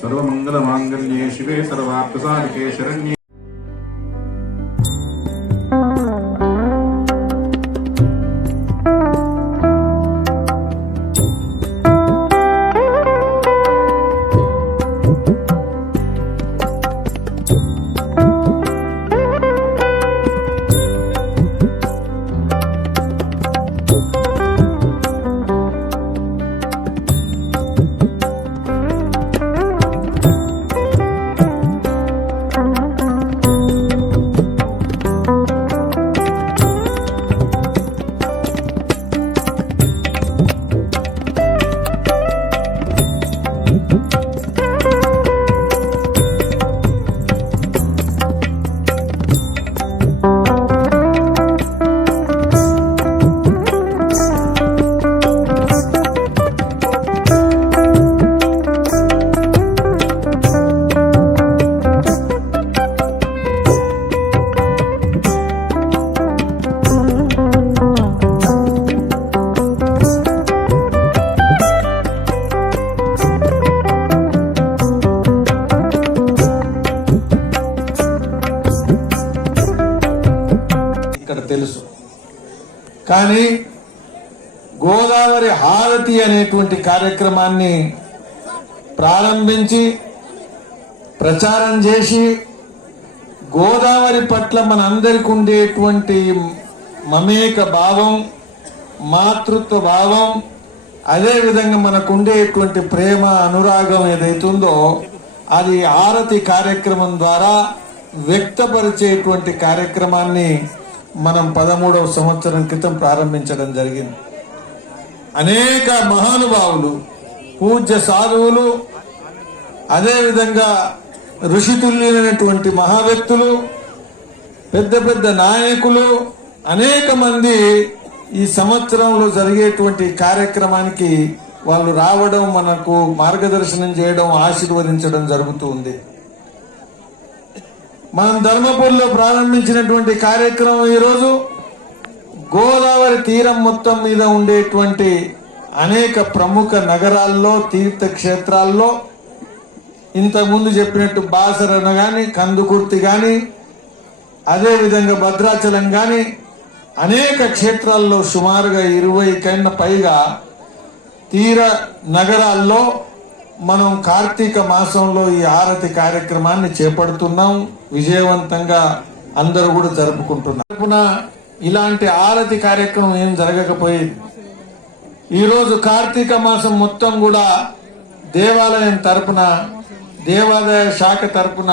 सर्वमङ्गलमाङ्गल्ये शिवे सर्वार्थसाधिके शरण्ये తెలుసు. కానీ గోదావరి హారతి అనేటువంటి కార్యక్రమాన్ని ప్రారంభించి ప్రచారం చేసి గోదావరి పట్ల మనందరికి ఉండేటువంటి మమేక భావం మాతృత్వ భావం అదేవిధంగా మనకు ఉండేటువంటి ప్రేమ అనురాగం ఏదైతుందో అది ఆరతి కార్యక్రమం ద్వారా వ్యక్తపరిచేటువంటి కార్యక్రమాన్ని మనం పదమూడవ సంవత్సరం క్రితం ప్రారంభించడం జరిగింది. అనేక మహానుభావులు పూజ్య సాధువులు అదేవిధంగా ఋషితుల్యులైనటువంటి మహా వ్యక్తులు పెద్ద పెద్ద నాయకులు అనేక మంది ఈ సంవత్సరంలో జరిగేటువంటి కార్యక్రమానికి వాళ్ళు రావడం మనకు మార్గదర్శనం చేయడం ఆశీర్వదించడం జరుగుతుంది మనం ధర్మపూర్లో ప్రారంభించినటువంటి కార్యక్రమం ఈరోజు గోదావరి తీరం మొత్తం మీద ఉండేటువంటి అనేక ప్రముఖ నగరాల్లో తీర్థక్షేత్రాల్లో ఇంతకుముందు చెప్పినట్టు బాసరను గాని కందుకుర్తి గాని అదేవిధంగా భద్రాచలం గాని అనేక క్షేత్రాల్లో సుమారుగా ఇరవై కన్నా పైగా తీర నగరాల్లో మనం కార్తీక మాసంలో ఈ ఆరతి కార్యక్రమాన్ని చేపడుతున్నాం. విజయవంతంగా అందరూ కూడా జరుపుకుంటున్నారు. తరపున ఇలాంటి ఆరతి కార్యక్రమం ఏం జరగకపోయింది. ఈరోజు కార్తీక మాసం మొత్తం కూడా దేవాలయం తరపున దేవాదాయ శాఖ తరపున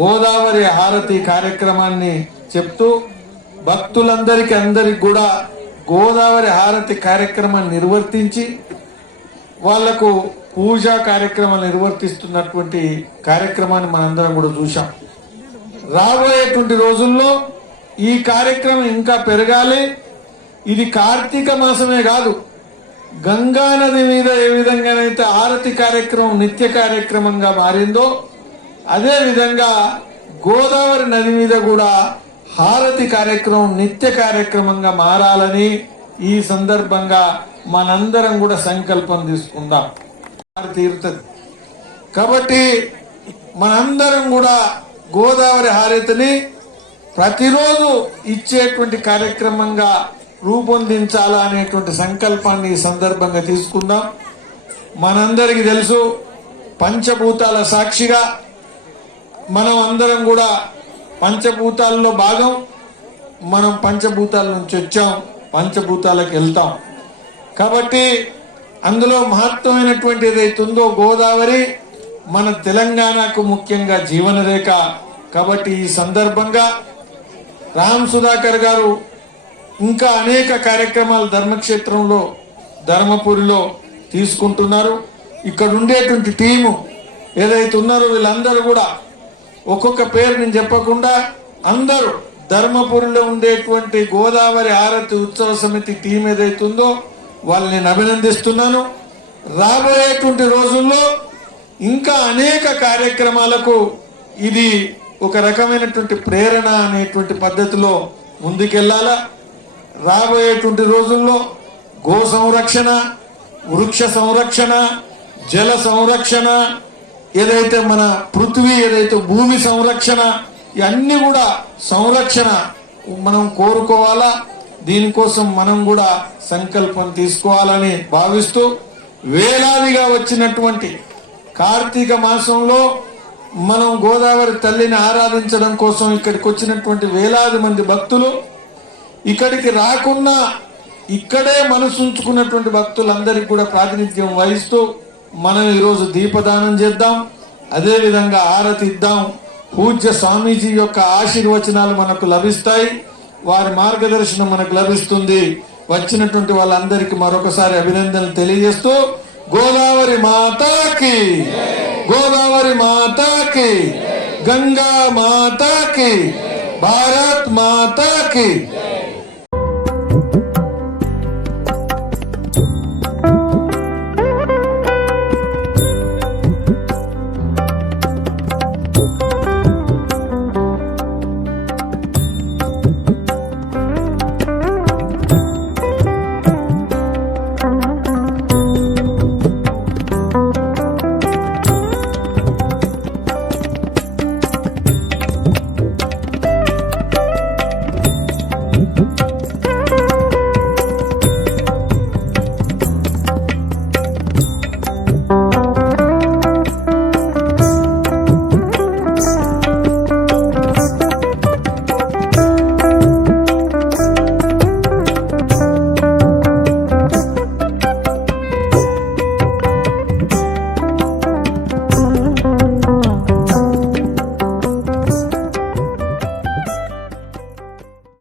గోదావరి హారతి కార్యక్రమాన్ని చెప్తూ భక్తులందరికీ అందరికి కూడా గోదావరి హారతి కార్యక్రమాన్ని నిర్వర్తించి వాళ్ళకు పూజా కార్యక్రమాలు నిర్వర్తిస్తున్నటువంటి కార్యక్రమాన్ని మనందరం కూడా చూశాం. రాబోయేటువంటి రోజుల్లో ఈ కార్యక్రమం ఇంకా పెరగాలి. ఇది కార్తీక మాసమే కాదు. గంగా నది మీద ఏ విధంగానైతే ఆరతి కార్యక్రమం నిత్య కార్యక్రమంగా మారిందో అదే విధంగా గోదావరి నది మీద కూడా హారతి కార్యక్రమం నిత్య కార్యక్రమంగా మారాలని ఈ సందర్భంగా మనందరం కూడా సంకల్పం తీసుకుందాం. తీరుతుంది. కాబట్టి మనందరం కూడా గోదావరి హారతిని ప్రతిరోజు ఇచ్చేటువంటి కార్యక్రమంగా రూపొందించాలా అనేటువంటి సంకల్పాన్ని ఈ సందర్భంగా తీసుకుందాం. మనందరికీ తెలుసు పంచభూతాల సాక్షిగా మనం అందరం కూడా పంచభూతాల్లో భాగం. మనం పంచభూతాల నుంచి వచ్చాం. పంచభూతాలకు వెళ్తాం. కాబట్టి అందులో మహత్వమైనటువంటి ఏదైతుందో గోదావరి మన తెలంగాణకు ముఖ్యంగా జీవనరేఖ. కాబట్టి ఈ సందర్భంగా రామ్ సుధాకర్ గారు ఇంకా అనేక కార్యక్రమాలు ధర్మక్షేత్రంలో ధర్మపురిలో తీసుకుంటున్నారు. ఇక్కడ ఉండేటువంటి టీము ఏదైతే ఉన్నారో వీళ్ళందరూ కూడా ఒక్కొక్క పేరు నేను చెప్పకుండా అందరూ ధర్మపురిలో ఉండేటువంటి గోదావరి ఆరతి ఉత్సవ సమితి టీం ఏదైతే ఉందో వాళ్ళని నేను అభినందిస్తున్నాను. రాబోయేటువంటి రోజుల్లో ఇంకా అనేక కార్యక్రమాలకు ఇది ఒక రకమైనటువంటి ప్రేరణ అనేటువంటి పద్ధతిలో ముందుకెళ్ళాలా రాబోయేటువంటి రోజుల్లో గో సంరక్షణ వృక్ష సంరక్షణ జల సంరక్షణ ఏదైతే మన పృథ్వీ ఏదైతే భూమి సంరక్షణ ఇవన్నీ కూడా సంరక్షణ మనం కోరుకోవాలా? దీనికోసం మనం కూడా సంకల్పం తీసుకోవాలని భావిస్తూ వేలాదిగా వచ్చినటువంటి కార్తీక మాసంలో మనం గోదావరి తల్లిని ఆరాధించడం కోసం ఇక్కడికి వచ్చినటువంటి వేలాది మంది భక్తులు ఇక్కడికి రాకున్నా ఇక్కడే మనసుంచుకున్నటువంటి భక్తులందరికీ కూడా ప్రాతినిధ్యం వహిస్తూ మనం ఈరోజు దీపదానం చేద్దాం. అదేవిధంగా ఆరతి ఇద్దాం పూజ్య స్వామీజీ యొక్క ఆశీర్వచనాలు మనకు లభిస్తాయి. వారి మార్గదర్శనం మనకు లభిస్తుంది. వచ్చినటువంటి వాళ్ళందరికీ మరొకసారి అభినందనలు తెలియజేస్తూ గోదావరి మాతాకి గోదావరి మాతాకి గంగా మాతాకి భారత్ మాతాకి